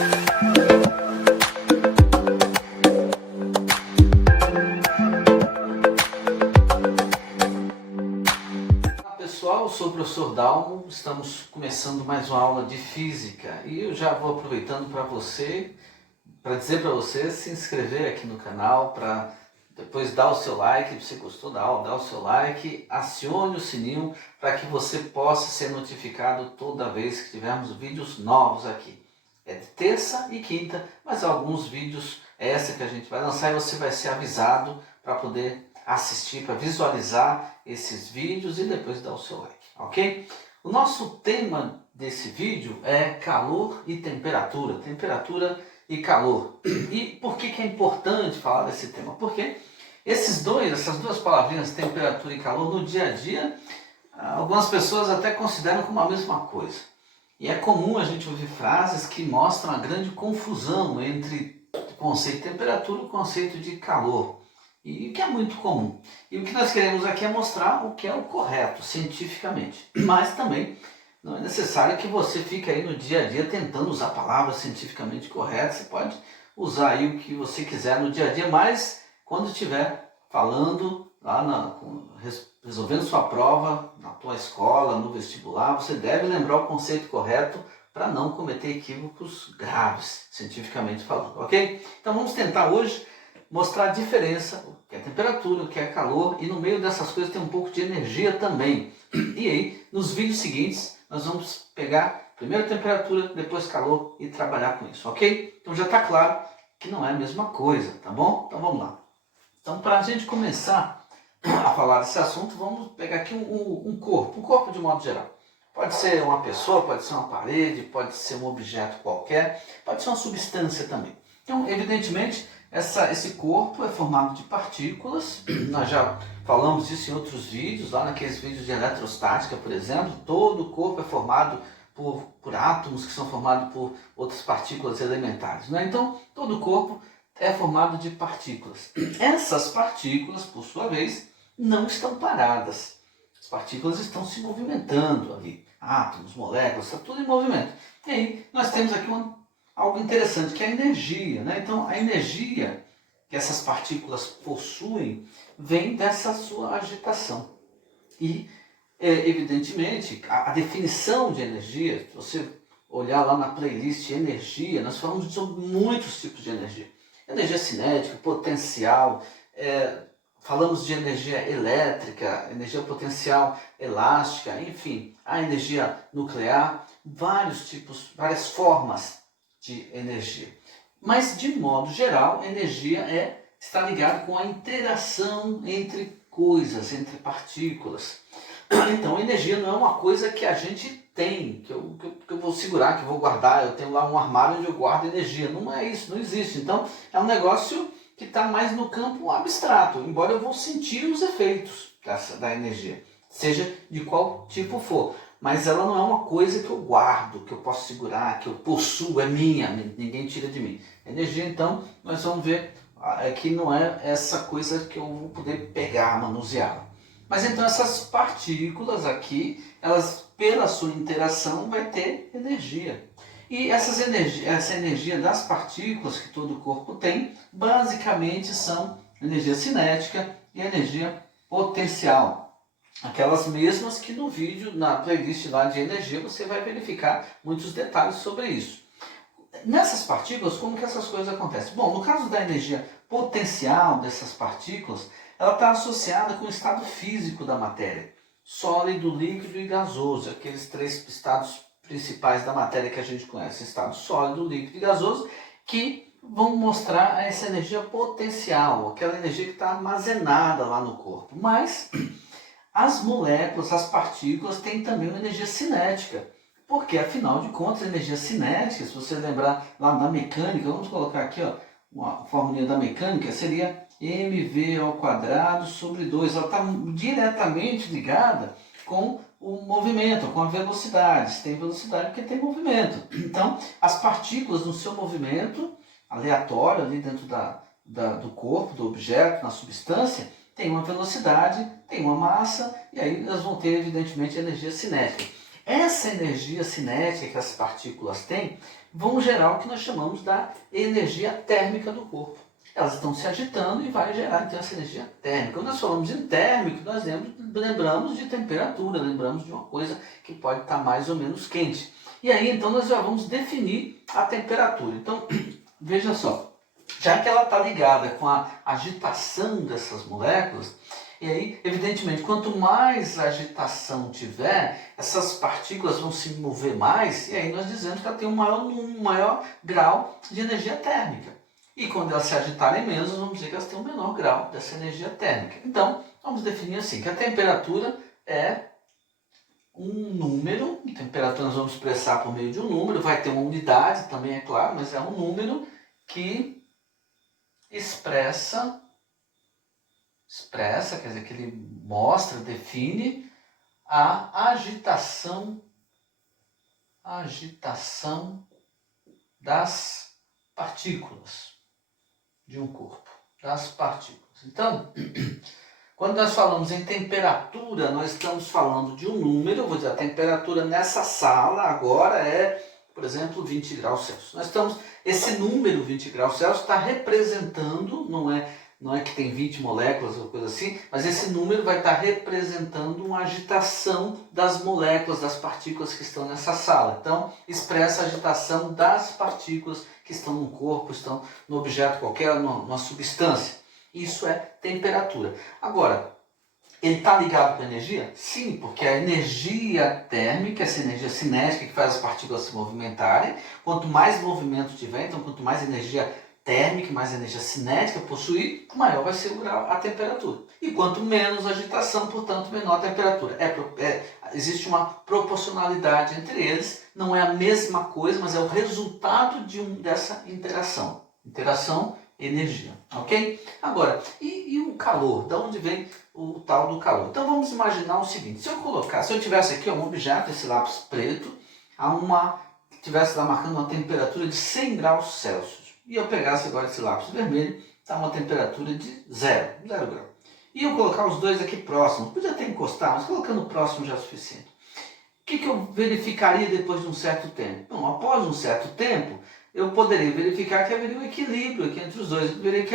Olá pessoal, eu sou o professor Dalmo, estamos começando mais uma aula de Física e eu já vou aproveitando para dizer para você se inscrever aqui no canal, para depois dar o seu like, se você gostou da aula, dá o seu like, acione o sininho para que você possa ser notificado toda vez que tivermos vídeos novos aqui. É de terça e quinta, mas alguns vídeos é essa que a gente vai lançar e você vai ser avisado para poder assistir, para visualizar esses vídeos e depois dar o seu like, ok? O nosso tema desse vídeo é calor e temperatura, temperatura e calor. E por que é importante falar desse tema? Porque essas duas palavrinhas, temperatura e calor, no dia a dia, algumas pessoas até consideram como a mesma coisa. E é comum a gente ouvir frases que mostram a grande confusão entre o conceito de temperatura e o conceito de calor. E que é muito comum. E o que nós queremos aqui é mostrar o que é o correto, cientificamente. Mas também não é necessário que você fique aí no dia a dia tentando usar palavras cientificamente corretas. Você pode usar aí o que você quiser no dia a dia, mas quando estiver falando, resolvendo sua prova, na tua escola, no vestibular, você deve lembrar o conceito correto para não cometer equívocos graves, cientificamente falando, ok? Então vamos tentar hoje mostrar a diferença, o que é temperatura, o que é calor, e no meio dessas coisas tem um pouco de energia também. E aí, nos vídeos seguintes, nós vamos pegar primeiro temperatura, depois calor e trabalhar com isso, ok? Então já está claro que não é a mesma coisa, tá bom? Então vamos lá. Então para a gente começar a falar desse assunto, vamos pegar aqui um corpo de modo geral. Pode ser uma pessoa, pode ser uma parede, pode ser um objeto qualquer, pode ser uma substância também. Então, evidentemente, esse corpo é formado de partículas. Nós já falamos disso em outros vídeos, lá naqueles vídeos de eletrostática, por exemplo. Todo o corpo é formado por átomos que são formados por outras partículas elementares, né? Então, todo o corpo é formado de partículas. Essas partículas, por sua vez, não estão paradas. As partículas estão se movimentando ali. Átomos, moléculas, está tudo em movimento. E aí, nós temos aqui algo interessante, que é a energia, né? Então, a energia que essas partículas possuem vem dessa sua agitação. E, evidentemente, a definição de energia, se você olhar lá na playlist energia, nós falamos sobre muitos tipos de energia. Energia cinética, potencial, falamos de energia elétrica, energia potencial elástica, enfim, a energia nuclear, vários tipos, várias formas de energia. Mas, de modo geral, energia está ligada com a interação entre coisas, entre partículas. Então, energia não é uma coisa que a gente tem, que eu vou segurar, que eu vou guardar. Eu tenho lá um armário onde eu guardo energia. Não é isso, não existe. Então, é um negócio que está mais no campo abstrato, embora eu vou sentir os efeitos da energia, seja de qual tipo for. Mas ela não é uma coisa que eu guardo, que eu posso segurar, que eu possuo, é minha, ninguém tira de mim. Energia, então, nós vamos ver que não é essa coisa que eu vou poder pegar, manusear. Mas então essas partículas aqui, elas pela sua interação vai ter energia. E essa energia das partículas que todo o corpo tem, basicamente são energia cinética e energia potencial. Aquelas mesmas que no vídeo, na playlist lá de energia, você vai verificar muitos detalhes sobre isso. Nessas partículas, como que essas coisas acontecem? Bom, no caso da energia potencial dessas partículas, ela está associada com o estado físico da matéria. Sólido, líquido e gasoso, aqueles três estados principais da matéria que a gente conhece. Estado sólido, líquido e gasoso, que vão mostrar essa energia potencial, aquela energia que está armazenada lá no corpo. Mas as moléculas, as partículas, têm também uma energia cinética. Porque, afinal de contas, a energia cinética, se você lembrar lá da mecânica, vamos colocar aqui ó, uma fórmula da mecânica, seria mv² sobre 2. Ela está diretamente ligada com o movimento, com a velocidade. Se tem velocidade, porque tem movimento. Então, as partículas no seu movimento aleatório, ali dentro do corpo, do objeto, na substância, tem uma velocidade, tem uma massa, e aí elas vão ter, evidentemente, energia cinética. essa energia cinética que as partículas têm vão gerar o que nós chamamos da energia térmica do corpo. Elas estão se agitando e vai gerar então essa energia térmica. Quando nós falamos em térmico, nós lembramos de temperatura, lembramos de uma coisa que pode estar mais ou menos quente. E aí então nós já vamos definir a temperatura. Então, veja só, já que ela está ligada com a agitação dessas moléculas, e aí, evidentemente, quanto mais agitação tiver, essas partículas vão se mover mais, e aí nós dizemos que ela tem um maior grau de energia térmica. E quando elas se agitarem menos, vamos dizer que elas têm um menor grau dessa energia térmica. Então, vamos definir assim, que a temperatura é um número, a temperatura nós vamos expressar por meio de um número, vai ter uma unidade também, é claro, mas é um número que expressa, quer dizer, que ele mostra, define a agitação das partículas de um corpo, das partículas. Então, quando nós falamos em temperatura, nós estamos falando de um número, vou dizer, a temperatura nessa sala agora é, por exemplo, 20 graus Celsius. Esse número 20 graus Celsius está representando, não é que tem 20 moléculas ou coisa assim, mas esse número vai estar representando uma agitação das moléculas, das partículas que estão nessa sala. Então, expressa a agitação das partículas que estão no corpo, estão no objeto qualquer, numa substância. Isso é temperatura. Agora, ele está ligado com a energia? Sim, porque a energia térmica, essa energia cinética que faz as partículas se movimentarem, quanto mais movimento tiver, então quanto mais energia térmica, mais energia cinética possuir, maior vai ser a temperatura. E quanto menos agitação, portanto, menor a temperatura. Existe uma proporcionalidade entre eles, não é a mesma coisa, mas é o resultado dessa interação. Interação, energia, ok? Agora, e o calor? De onde vem o tal do calor? Então vamos imaginar o seguinte, se eu tivesse aqui um objeto, esse lápis preto, tivesse lá marcando uma temperatura de 100 graus Celsius, e eu pegasse agora esse lápis vermelho, está uma temperatura de 0 grau. E eu colocar os dois aqui próximos, podia até encostar, mas colocando próximo já é suficiente. O que eu verificaria depois de um certo tempo? Bom, após um certo tempo, eu poderia verificar que haveria um equilíbrio aqui entre os dois. Eu veria que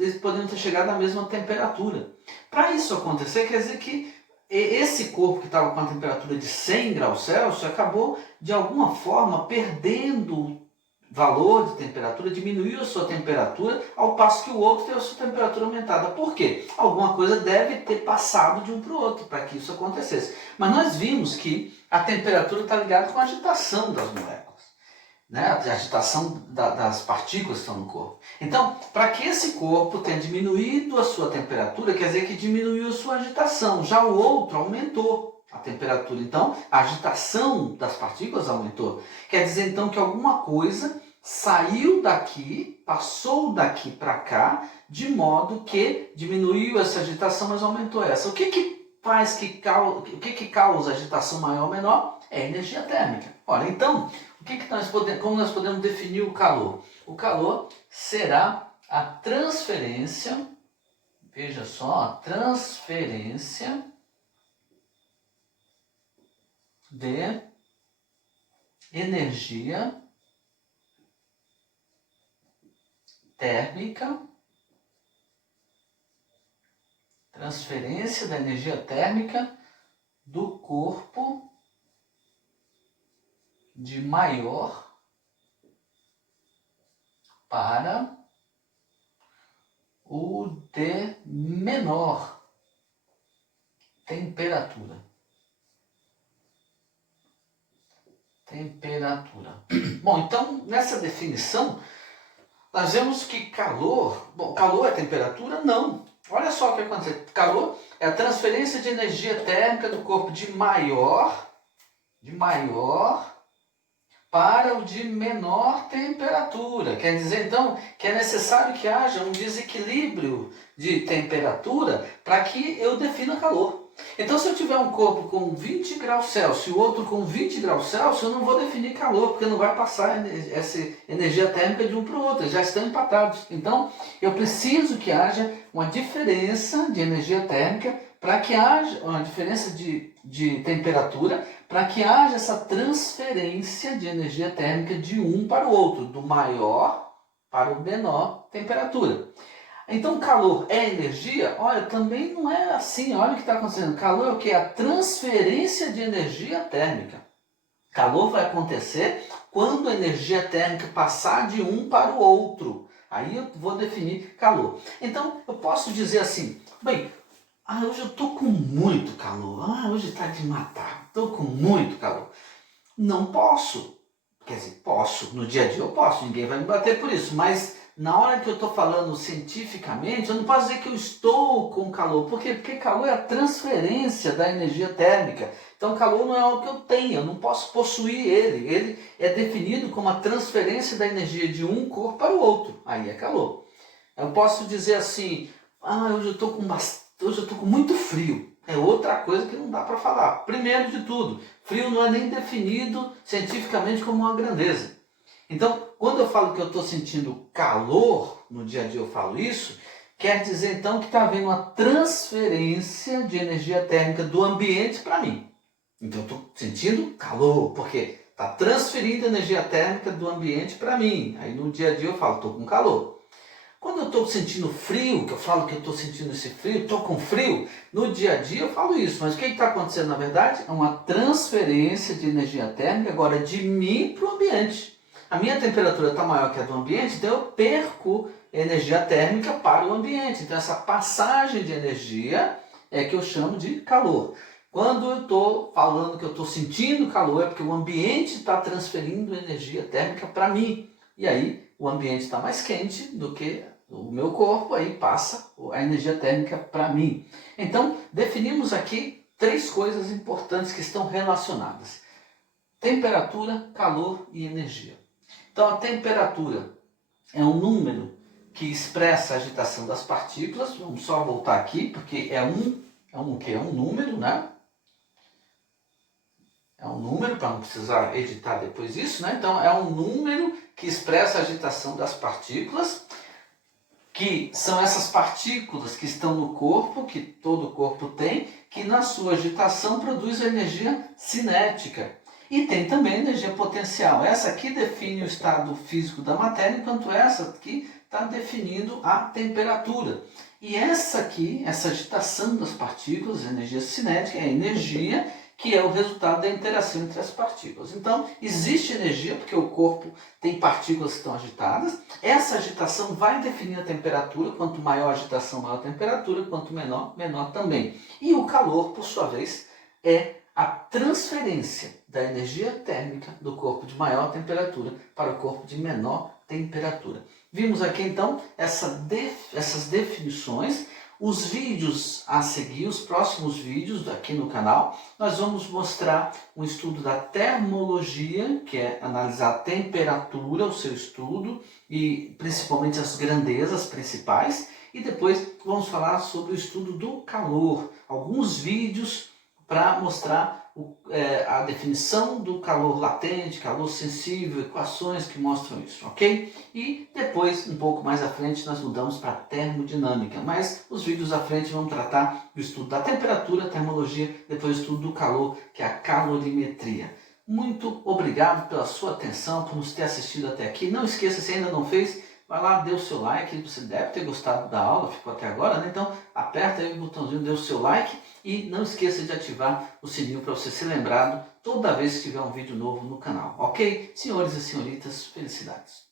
eles poderiam ter chegado à mesma temperatura. Para isso acontecer, quer dizer que esse corpo que estava com a temperatura de 100 graus Celsius acabou, de alguma forma, perdendo valor de temperatura, diminuiu a sua temperatura, ao passo que o outro teve a sua temperatura aumentada. Por quê? Alguma coisa deve ter passado de um para o outro para que isso acontecesse. Mas nós vimos que a temperatura está ligada com a agitação das moléculas, né? A agitação das partículas que estão no corpo. Então, para que esse corpo tenha diminuído a sua temperatura, quer dizer que diminuiu a sua agitação. Já o outro aumentou a temperatura. Então, a agitação das partículas aumentou. Quer dizer, então, que alguma coisa saiu daqui, passou daqui para cá, de modo que diminuiu essa agitação, mas aumentou essa. O que causa agitação maior ou menor? É a energia térmica. Ora, então, como nós podemos definir o calor? O calor será a transferência, veja só, a transferência de energia térmica, transferência da energia térmica do corpo de maior para o de menor temperatura. Bom, então, nessa definição, nós vemos que calor é temperatura? Não. Olha só o que acontece. Calor é a transferência de energia térmica do corpo de maior para o de menor temperatura. Quer dizer, então, que é necessário que haja um desequilíbrio de temperatura para que eu defina calor. Então, se eu tiver um corpo com 20 graus Celsius e o outro com 20 graus Celsius, eu não vou definir calor, porque não vai passar essa energia térmica de um para o outro, eles já estão empatados. Então, eu preciso que haja uma diferença de energia térmica para que haja uma diferença de temperatura, para que haja essa transferência de energia térmica de um para o outro, do maior para o menor temperatura. Então, calor é energia? Olha, também não é assim. Olha o que está acontecendo. Calor é o quê? A transferência de energia térmica. Calor vai acontecer quando a energia térmica passar de um para o outro. Aí eu vou definir calor. Então, eu posso dizer assim, bem, hoje eu estou com muito calor. Hoje está de matar. Estou com muito calor. Não posso. Quer dizer, posso. No dia a dia eu posso. Ninguém vai me bater por isso. Mas na hora que eu estou falando cientificamente, eu não posso dizer que eu estou com calor. Por quê? Porque calor é a transferência da energia térmica. Então, calor não é algo que eu tenho, eu não posso possuir ele. Ele é definido como a transferência da energia de um corpo para o outro. Aí é calor. Eu posso dizer assim, hoje eu estou com muito frio. É outra coisa que não dá para falar. Primeiro de tudo, frio não é nem definido cientificamente como uma grandeza. Então, quando eu falo que eu estou sentindo calor, no dia a dia eu falo isso, quer dizer então que está havendo uma transferência de energia térmica do ambiente para mim. Então eu estou sentindo calor, porque está transferindo energia térmica do ambiente para mim. Aí no dia a dia eu falo, estou com calor. Quando eu estou sentindo frio, que eu falo que eu estou sentindo esse frio, estou com frio, no dia a dia eu falo isso. Mas o que está acontecendo na verdade? É uma transferência de energia térmica agora de mim para o ambiente. A minha temperatura está maior que a do ambiente, então eu perco energia térmica para o ambiente. Então essa passagem de energia é que eu chamo de calor. Quando eu estou falando que eu estou sentindo calor, é porque o ambiente está transferindo energia térmica para mim. E aí o ambiente está mais quente do que o meu corpo, aí passa a energia térmica para mim. Então definimos aqui 3 coisas importantes que estão relacionadas: temperatura, calor e energia. Então a temperatura é um número que expressa a agitação das partículas. Vamos só voltar aqui, porque é um número, né? É um número, para não precisar editar depois isso, né? Então é um número que expressa a agitação das partículas, que são essas partículas que estão no corpo, que todo corpo tem, que na sua agitação produz energia cinética. E tem também energia potencial. Essa aqui define o estado físico da matéria, enquanto essa aqui está definindo a temperatura. E essa aqui, essa agitação das partículas, energia cinética, é a energia que é o resultado da interação entre as partículas. Então, existe energia, porque o corpo tem partículas que estão agitadas. Essa agitação vai definir a temperatura. Quanto maior a agitação, maior a temperatura. Quanto menor, menor também. E o calor, por sua vez, é a transferência da energia térmica do corpo de maior temperatura para o corpo de menor temperatura. Vimos aqui então essas definições. Os vídeos a seguir, os próximos vídeos aqui no canal, nós vamos mostrar um estudo da termologia, que é analisar a temperatura, o seu estudo, e principalmente as grandezas principais. E depois vamos falar sobre o estudo do calor, alguns vídeos para mostrar a definição do calor latente, calor sensível, equações que mostram isso, ok? E depois, um pouco mais à frente, nós mudamos para a termodinâmica, mas os vídeos à frente vão tratar do estudo da temperatura, termologia, depois o estudo do calor, que é a calorimetria. Muito obrigado pela sua atenção, por nos ter assistido até aqui. Não esqueça, se ainda não fez, vai lá, dê o seu like, você deve ter gostado da aula, ficou até agora, né? Então aperta aí o botãozinho, dê o seu like e não esqueça de ativar o sininho para você ser lembrado toda vez que tiver um vídeo novo no canal, ok? Senhores e senhoritas, felicidades!